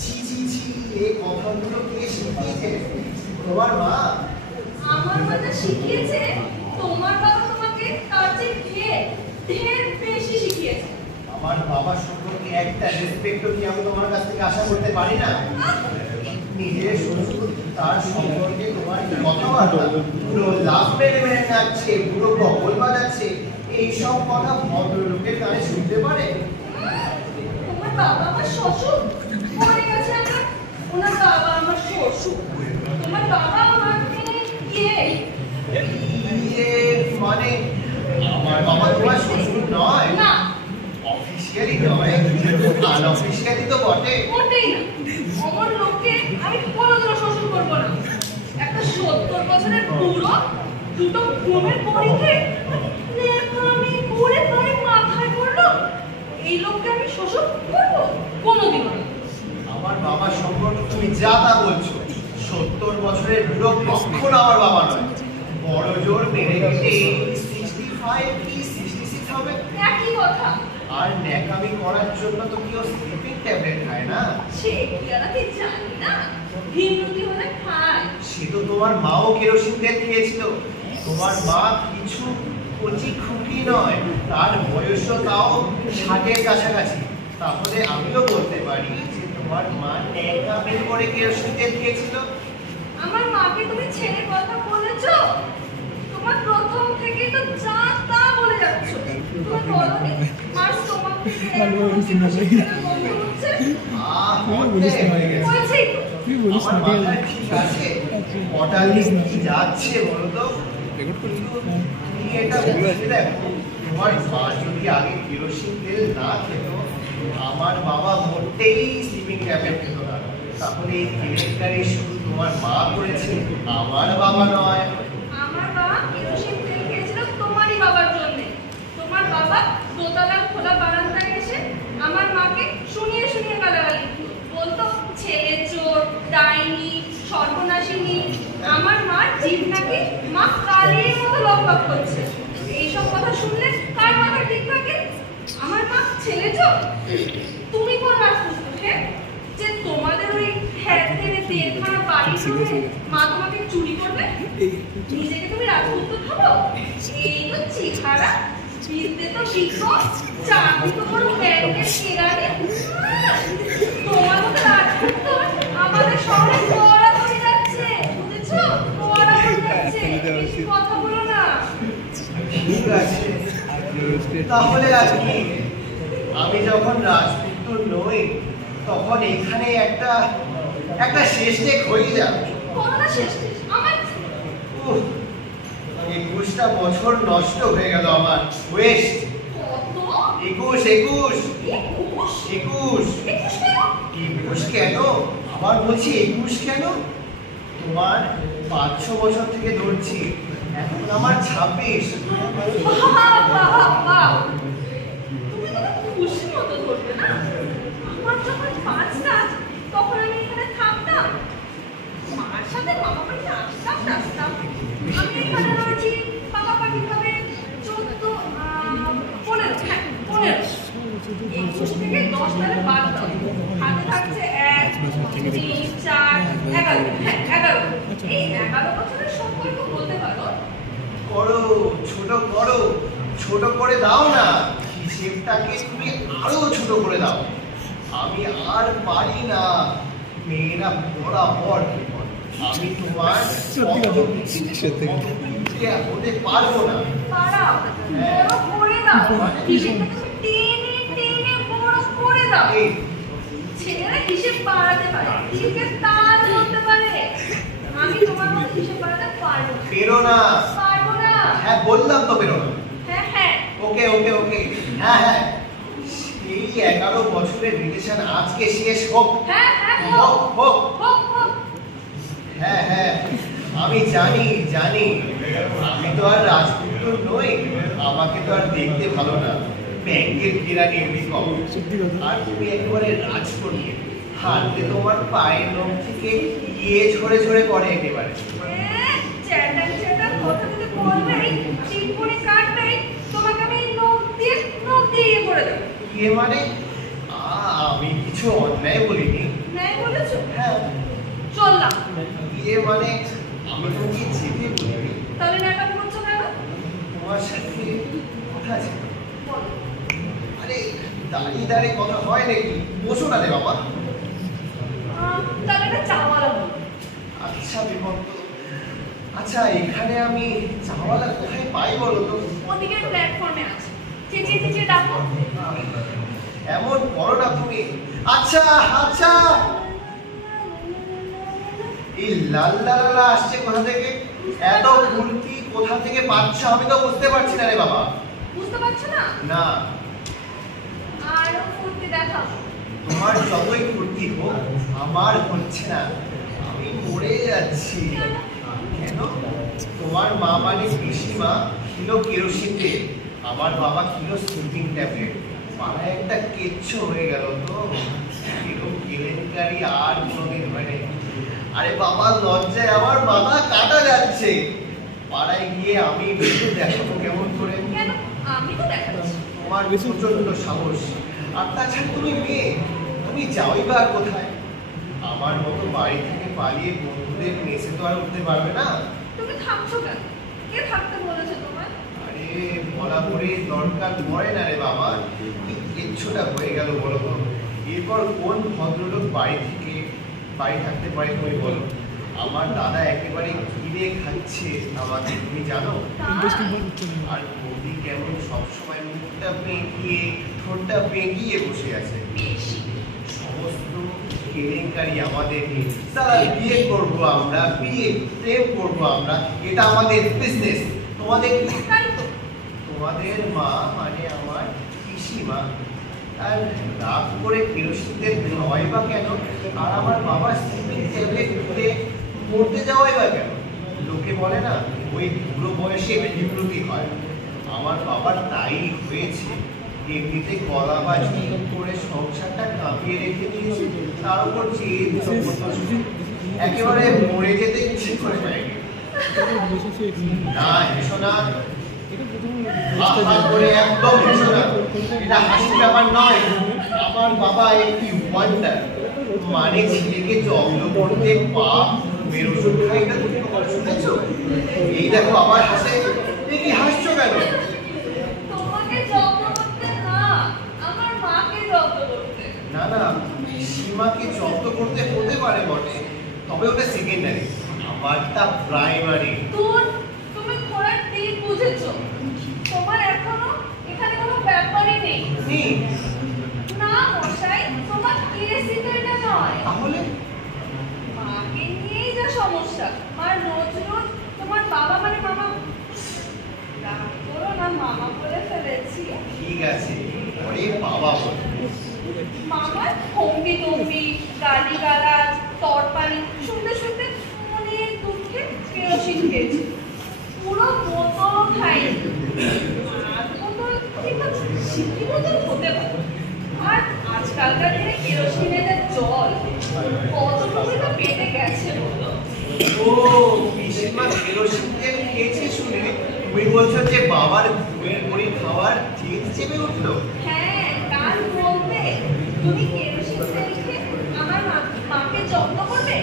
ছি ছি ছি, এই কথাগুলো কে শিখিয়েছে? তোমার মা? আমার মা যা শিখিয়েছে, তোমার বাবা তোমাকে তার চেয়ে ঢের বেশি শিখিয়েছে। আমার বাবার সম্পর্কে একটা রেসপেক্টও কি আমি তোমার কাছ থেকে আশা করতে পারি না? নিজের শ্বশুর, তার সম্পর্কে তোমার কথাবার্তা পুরো লাভ মেরে মেরে নাচছে, পুরো বকল বাজাচ্ছে, এইসব কথা ভদ্রলোকের কানে শুনতে পারে? তোমার বাবা আমার শ্বশুর মরে গেছে, আমার ওনার বাবা আমার শ্বশুর। তোমার বাবা আমাকে মানে আমার বাবা তোমার শ্বশুর নয়? না, অফিসিয়ালি নয়, আনঅফিসিয়ালি তো বটে। মোটেই না। অমর লোককে আমি কোনোদিনও শ্বশুর করবো না। একটা 70 বছরের বুড়ো, দুটো ঘুমের পরীক্ষে আমি ঘুরে পরে মাথায় পড়লো, এই লোককে আমি শ্বশুর করবো? কোনোদিনও না। আমার বাবার সম্পর্কে তুমি যা তা বলছো। 70 বছরের বুড়ো কখনো আমার বাবা নয়। বড় জোর মেরে কেটে 65 কি 66 হবে। একই কথা। আর ন্যাকামি করার জন্য তো কেউ স্লিপিং ট্যাবলেট খায় না। সে কি আর আমি জানি না, হিমরুতি হলে খায়। সে তো তোমার মাও কেরোসিন তেল খেয়েছিল। তোমার মা কিছু কচি খুকি নয়, তার বয়সও তাও 60-এর কাছাকাছি। তাহলে আমিও বলতে পারি যে তোমার মা ন্যাকামি করে কেরোসিন তেল খেয়েছিল। আমার মাকে তুমি ছেড়ে কথা বলেছো? তোমার প্রথম থেকেই তো যা তা বলে যাচ্ছ। তুমি বলোনি মার স্টোমাক থেকে বন্ধ হচ্ছে? বলছেই তো। আমার মাথা ঠিক আছে, কটা দিন কি যাচ্ছে বলো তো? তুমি এটা বুঝে দেখো, তোমার মা যদি আগে কেরোসিন তেল না খেত, আমার বাবা মোটেই স্লিপিং ট্যাবলেট খেত না। তাহলে এই কেলেঙ্কারি শুধু তোমার মা করেছে, আমার বাবা নয়। আমার বাবা কেরোসিন তেল খেয়েছিল তোমারই বাবার জন্য। তোমার বাবা দোতলার খোলা বারান্দায় এসে আমার মাকে শুনিয়ে শুনিয়ে গালাগালি বলতো, ছেলে চোর, ডাইনি, সর্বনাশিনী। আমার মার জিভ নাকি মা কালির মতো লকলক করছে। এইসব কথা শুনলে কার মাথা ঠিক থাকে? আমার মা ছেলে চোর? তুমি কোন রাজপুত্র হে যে তোমাদের ওই ঠের দেড়খানা বাড়ি থেকে মা তোমাকে চুরি করবে? নিজেকে তুমি রাজপুত্র ভাবো? এই তো চেহারা, বিদ্যে তো বিক্রম, চাকরি তো বড় ব্যাংকের কেরানি। তোমার মতো রাজপুত্র আমাদের শহরে পড়া করে যাচ্ছে, বুঝেছো? পড়া করে যাচ্ছে। বেশি কথা বলো না। ঠিক আছে, তাহলে আর কি? আমি যখন রাজপুত্র নই, তখন এখানে একটা শেষ লেখ হয়ে যাবে। করোনা শেষ আমার 21টা বছর নষ্ট হয়ে গেল আমার। ওয়েস্ট। কত? 21 কেন? আবার বলছি 21 কেন? তোমার 500 বছর থেকে ধরছি, এখন আমার 26। তুমি তো খুশি মতো ধরবে না? আমার যখন 5 রাত, তখন আমি এখানে থাকতাম, মার সাথে মামা বাড়ি আসতাম টাসতাম। আমি এখানে রয়েছি পাকাপাকি ভাবে 15 21 থেকে 10 তাহলে বাদ দাও। হাতে থাকছে 1 3 4 11। হ্যাঁ 11। এই 11 বছরের সম্পর্ক বলতে পারো। করো, ছোট করে দাও না। হিসেবটাকে তুমি আরো ছোট করে দাও। আমি আর পারি না। মেয়েরা বরাবর বিপদ। আমি তোমার হতে পারবো না। পারাও, বড় করে দাও। হিসেবটাকে তুমি টেনে বড় করে দাও। ছেলেরা হিসেব বাড়াতে পারে, দিকে তার বলতে পারে। আমি তোমার মতো হিসেব বাড়াতে পারবো না। বেরো না। পারবো না। হ্যাঁ বললাম তো বেরো না। হ্যাঁ। ওকে। হ্যাঁ। এই 11 বছরের রিলেশন আজকে শেষ হোক। হ্যাঁ হোক। হোক। হ্যাঁ, আমি জানি। আমি তো আর রাজপুত্র নই, আমাকে তো আর দেখতে ভালো না। ব্যাংকের কেরানি বিকম। আর তুমি একেবারে রাজকন্যা। হাতে তোমার পায়ের নখ থেকে ঝরে পড়ে একেবারে। চ্যাটার কথা যদি বলবেই, চিনপুনি কাটবেই, তোমাকে আমি নখ দিয়ে করে দেবো। মানে আমি কিছু কিছু অন্যায় বলিনি। ন্যায় বলেছো? হ্যাঁ। চললাম। মানে আমি তোমাকে যেতে বলিনি। তাহলে ন্যায়টা করছো কেন? তোমার সাথে কথা আছে। বলো। আরে দাঁড়িয়ে দাঁড়িয়ে কথা হয় নাকি? বসো না রে বাবা। তাহলে একটা চাওয়ালা বলো। আচ্ছা বিভক্ত। আচ্ছা এখানে আমি চাওয়ালা কোথায় পাই বলো তো? ওদিকে প্ল্যাটফর্মে আছে, চেঁচিয়ে চেঁচিয়ে ডাকো। এমন করো না তুমি। আচ্ছা আচ্ছা, এই লাল লাল আসছে কোথা থেকে? এত ফুর্তি কোথা থেকে পাচ্ছ আমি তো বুঝতে পারছি না রে বাবা। বুঝতে পারছো না? না। আরো ফুর্তি দেখাও। তোমার যতই ফুর্তি হোক আমার হচ্ছে না, আমি মরে যাচ্ছি। কেন? তোমার মা মানে পিসিমা কিলো কেরোসিন তেল, আমার বাবা কিলো স্লিপিং ট্যাবলেট। পাড়ায় একটা কেচ্ছো হয়ে গেল তো। এরকম কেলেঙ্কারি আর কোনোদিন হয়নি। আরে বাবা লজ্জায় আমার মাথা কাটা যাচ্ছে। পাড়ায় গিয়ে আমি একটু দেখাবো কেমন করে? কেন? আমি তো দেখাচ্ছি। তোমার প্রচন্ড সাহস। আর তাছাড়া তুমি মেয়ে, তুমি যাওই বা কোথায়? আমার মতো বাড়ি থেকে পালিয়ে বন্ধুদের মেসে তো আর উঠতে পারবে না। তুমি থাকছো কেন? কে থাকতে বলেছে তোমার? আরে বলা করে দরকার পড়ে না রে বাবা। ইচ্ছুটা হয়ে গেল বলো তো। এরপর কোন ভদ্রলোক বাড়ি থাকতে পারে তুমি বলো? আমার দাদা একেবারে ঘিরে খাচ্ছে আমাকে, তুমি জানো? আর বৌদি কেমন সবসময় মুখটা বেঁকিয়ে ঠোঁটটা বেঁকিয়ে বসে আছে। সমস্ত কেলেঙ্কারি আমাদের নিয়ে। তারা বিয়ে করবো আমরা, প্রেম করবো আমরা, এটা আমাদের বিজনেস। তোমাদের মা মানে আমার পিসিমা, আর রাত করে কেরোসিন তেল খাওয়াই বা কেন? আর আমার বাবা স্লিপিং ট্যাবলেট খুলে পড়তে যাওয়াই বা কেন? লোকে বলে না ওই বুড়ো বয়সে বিপ্লবী হয়, আমার বাবার তাই হয়েছে। এমনিতে গলা বাজি করে সংসারটা কাঁপিয়ে রেখে দিয়েছে, তার উপর একেবারে মরে যেতে ইচ্ছে করে যায়নি। না হেসো না, একদম হেসো না, এটা হাসির ব্যাপার নয়। আমার বাবা একটি ওয়ান্ডার, মানে ছেলেকে যত্ন করতে পাপ মেয়ের ওষুধ খাই, এটা তুমি কখনো শুনেছো? এই দেখো আবার হাসে। কি হাসছো কেন? তোমাকে যত্ন করতে না, আমার মাকে যত্ন করতে। না না, সীমাকে যত্ন করতে হতে পারে বটে, তবে ওটা সেকেন্ডারি, আমারটা প্রাইমারি। তুমি ঘোড়ার দিক বুঝেছো? তোমার এখনো এখানে কোনো ব্যাপারই নেই। না মশাই, তোমার কেসই তো এটা নয়। তাহলে মাকে নিয়েই যা সমস্যা। মার রোজ রোজ তোমার বাবা মানে মামা, রাগ করো না, মামা বলে ফেলেছি। ঠিক আছে, পরে বাবা বলে। মামার হম্বি তম্বি, গালি গালাজ, তরপানি শুনতে শুনতে অনেক দুঃখে কেরোসিন খেয়েছি। পুরো বোতল খাইনি। আর বোতল ঠিক আছে, সিটি বোতল হতে পারে। আর আজকালকার দিনে কেরোসিনের যে জল, কতটুকুই তো পেটে গেছে বলো। ও পিসিমা কেরোসিন তেল খেয়েছে শুনে তুমি বলছো যে বাবার ঘুমের বড়ি খাওয়ার জেদ চেপে উঠলো? হ্যাঁ, কাল বলতে তুমি কেরোসিন তেল খেয়ে আমার মাকে যত্ন করবে।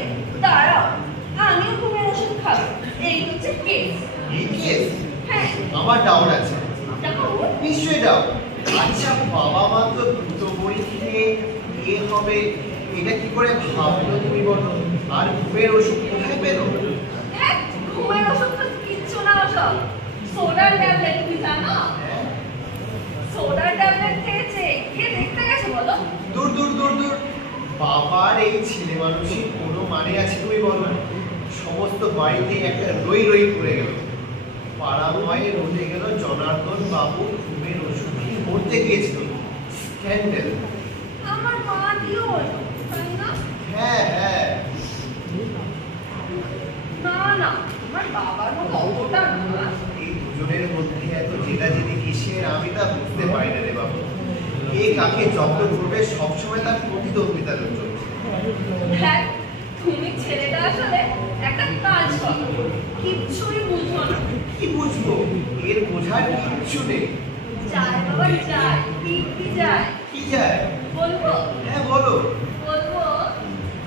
দাঁড়াও, আমিও ঘুমের ওষুধ খাবো। এই হচ্ছে কেস। এই কেস? হ্যাঁ। আমার ডাউট আছে। ডাউট? নিশ্চয়ই ডাউট। আচ্ছা বাবা মা তো দুটো বড়ি খেয়ে বিয়ে হবে, এটা কি করে ভাবলো তুমি বলো? আর ঘুমের ওষুধ কোথায় পেলো? হ্যাঁ, ঘুমের ওষুধ তো কিচ্ছু না ওসব। সোডার ট্যাবলেট, তুমি জানো? সোডার ট্যাবলেট খেয়েছে, গিয়ে দেখতে গেছে বলো। দূর দূর দূর দূর, বাবার এই ছেলে মানুষের কোনো মানে আছে তুমি বলো? সমস্ত বাড়িতে একটা রই রই করে গেল। পাড়া ভয়ে রটে গেল জনার্দন বাবু ঘুমের ওষুধ খেয়ে মরতে গিয়েছিল। স্ক্যান্ডেল। আমার মা দিও বলো, তাই না? হ্যাঁ হ্যাঁ। না না, আমার বাবার মতো অতটা না। এই দুজনের মধ্যে এত জেদাজেদি কিসের আমি তা বুঝতে পারি না রে বাবু। কে কাকে যত্ন করবে সবসময় তার প্রতিদ্বন্দ্বিতা চলছে। হ্যাঁ, তুমি ছেলেটা আসলে একটা কাজ করো, কিচ্ছুই বুঝবো না। কি বুঝবো? এর বোঝার কিচ্ছু নেই। যায় বাবা যায়, দিব্যি যায়। কি যায়? বলবো? হ্যাঁ বলো। বলবো?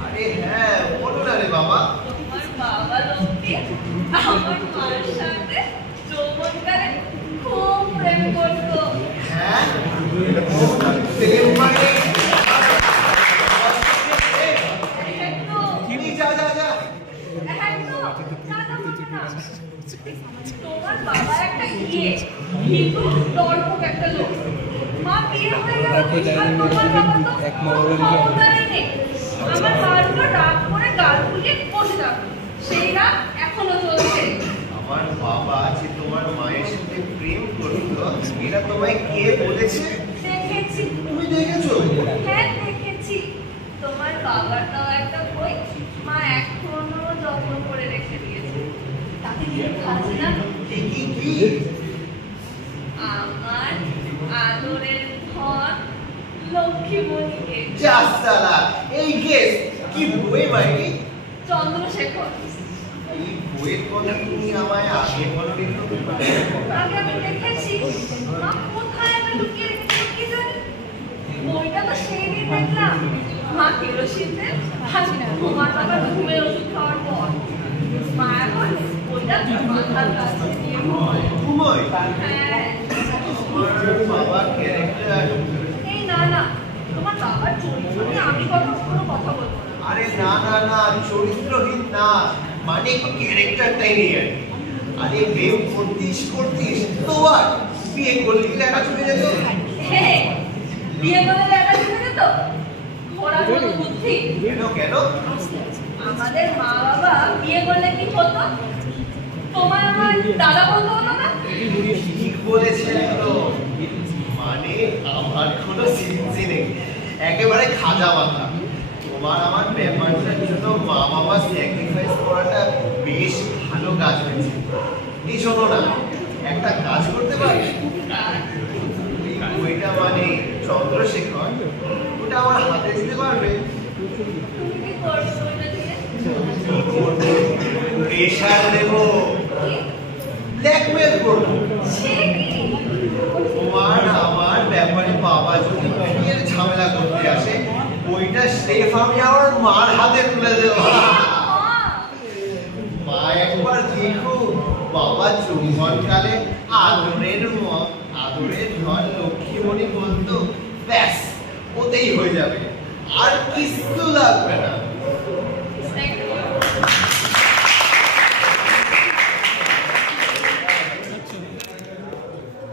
আরে হ্যাঁ বলো না রে বাবা। তোমার বাবা লক্ষ্মী আমার মার সাথে যৌবনকালে খুব প্রেম করতো। হ্যাঁ প্রেম মানে যা যা যা। তোমার বাবা একটা কিন্তু দর্পক একটা লোক। মা বিয়ে হয়ে গেল আর তোমার বাবা তো ক্ষমতাই নেই। আমার মার উপর রাগ করে গাল ফুলিয়ে বসে থাকতো। সেই রাগ এখনো চলছে। আমার বাবা যে তোমার মায়ের সাথে প্রেম করতো এটা তোমায় কে বলেছে? দেখেছি। তুমি দেখেছো? হ্যাঁ দেখেছি। তোমার বাবারটাও একটা বই মা এখনো যত্ন করে রেখে দিয়েছে। তাতে কি আছে জানো? কি? আমার আদরের ধন লক্ষ্মীমণিকে। যা সালা এই কেস কি বই মাইনি? চন্দ্রশেখর। এই বইয়ের কথা তুমি আমায় আগে বলনি তো? আগে আমি দেখেছি। মা কোথায় একটা লুকিয়ে রেখেছিল কি জানি? বইটা তো সেই দিন দেখলাম মা কেরোসিন তেল তোমার বাবার ঘুমের ওষুধ খাওয়ার পর। মা এখন বইটা মাথার কাছে নিয়ে ঘুমোয়? হ্যাঁ। তোমার বাবার ক্যারেক্টার। এই না তোমার বাবার চরিত্র নিয়ে আমি কোনো কথা বলবো না। আরে না চরিত্রহীন না মানে ক্যারেক্টারটাই নেই আর কি। আরে প্রেম করতিস তো আর বিয়ে করলি দেখা চলে যেত। হ্যাঁ বিয়ে করলে দেখা চলে যেত? ওরা কোনো বুদ্ধি। কেন? আমাদের মা বাবা বিয়ে করলে কি হতো? তোমার আমার দাদা বলতে হতো না? ঠিক বলেছেন তো। মানে আমার কোনো সিনসি নেই, একেবারে খাজা মাথা। তোমার আমার ব্যাপারটার জন্য মা বাবা স্যাক্রিফাইস করাটা বেশ ভালো কাজ হয়েছে। এই শোনো না, একটা কাজ করতে পারবে? ওই বইটা মানে চন্দ্রশেখর, ওটা আমার হাতে দিতে পারবে? তুমি কি করছো ওইটা দিয়ে? কি করবো? প্রেশার দেবো, ব্ল্যাকমেল করবো। সে কি? তোমার আমার ব্যাপারে বাবা যদি বিয়ের ঝামেলা করতে আসে, বইটা স্রেফ আমি আমার মার হাতে তুলে দেব। মা একবার দেখো বাবা যৌবনকালে আদরের ধন লক্ষ্মীমণি বলতো, ব্যাস ওতেই হয়ে যাবে, আর কিছু লাগবে না।